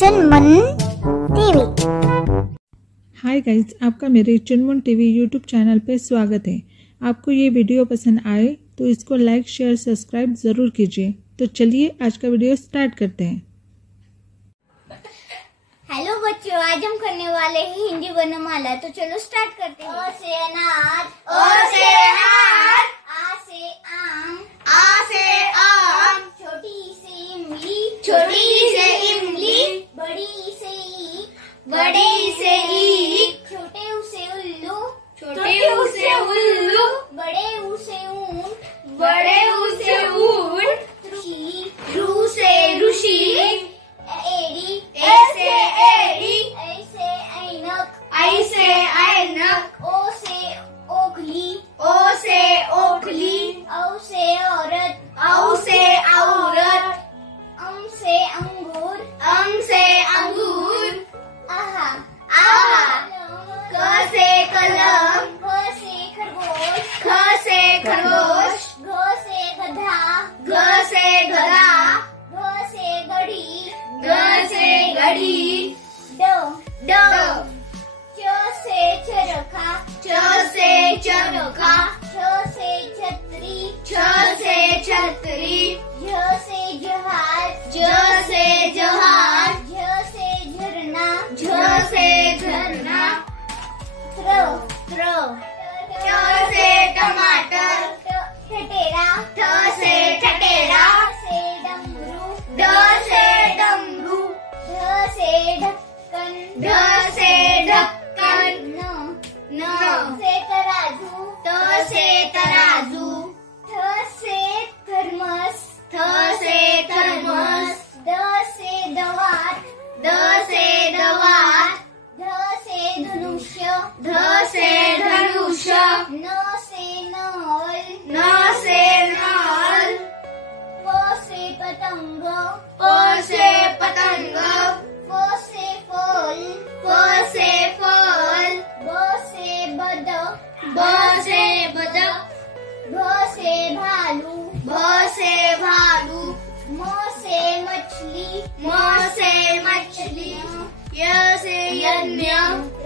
चुनमुन TV. Hi guys, आपका मेरे चुनमुन टीवी यूट्यूब चैनल पे स्वागत है। आपको ये वीडियो पसंद आए तो इसको लाइक शेयर सब्सक्राइब ज़रूर कीजिए। तो चलिए आज का वीडियो स्टार्ट करते हैं। हेलो बच्चों, आज हम करने वाले हैं हिंदी वर्णमाला। तो चलो स्टार्ट करते हैं। अ से अनार, ओ से अनार, आ से आम, आ से आम, छोटी से इमली, छोटी से इमली, बड़ी से ईख, बड़ी से ईख, छोटे ऊ से उल्लू, छोटे ऊ से उल्लू, बड़े ऊ से ऊंट, बड़े ऊ से ऊंट, ऋषि, रू से ऋषि, एड़ी, ऐसे एड़ी, ऐसे ऐनक, ऐसे ऐनक, ओ से ओखली, ओ से ओखली, औ से औरत, औ से औरत, से अंगूर, से अंगूर, आहा, आहा, क से कलम, ख से खरगोश, ख से खरगोश, घ से गधा, घ से गधा, घ से घड़ी, घ से घड़ी, ड, च से चरखा, च से चरखा, छ से छतरी, छ से छतरी, झ से जहाज, झ से जहाज, झ से झरना, झ से झरना, त्र, ट से टमाटर, ठटेरा, ठ से ठटेरा, से डमरू, ड से डमरू, ढ से ढक्कन, ढ से ढक्कन, न से तराजू, त से तराजू, थ से थर्मस, थ से थर्मस, द से दवात, द से दवात, ध से धनुष्य, ध से धनुष्य, न से नल, न से नल, प से पतंग, प से पतंग, फ से फल, फ से फल, ब से बदक, ब से बदक, भ से भालू, भ से भालू, म से मछली, म से मछली, य से यज्ञ,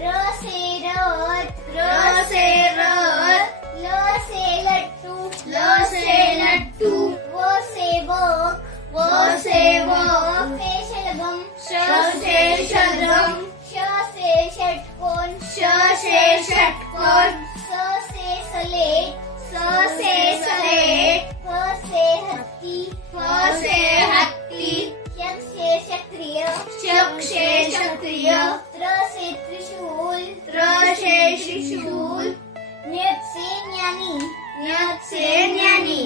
र से रथ, र से रथ, ल से लट्टू, ल से लट्टू, व से वक, व से वक, से शलगम, श से शलगम, श से षटकोण, श से षटकोण, स से सलेट, स से सलेट, फ से हत्ती, फ से हत्ती, शक से क्षत्रिय, शक से क्षत्रिय, त्र से त्रिशूल, त्र से त्रिशूल, न्यत से ज्ञानी, न्यत से ज्ञानी।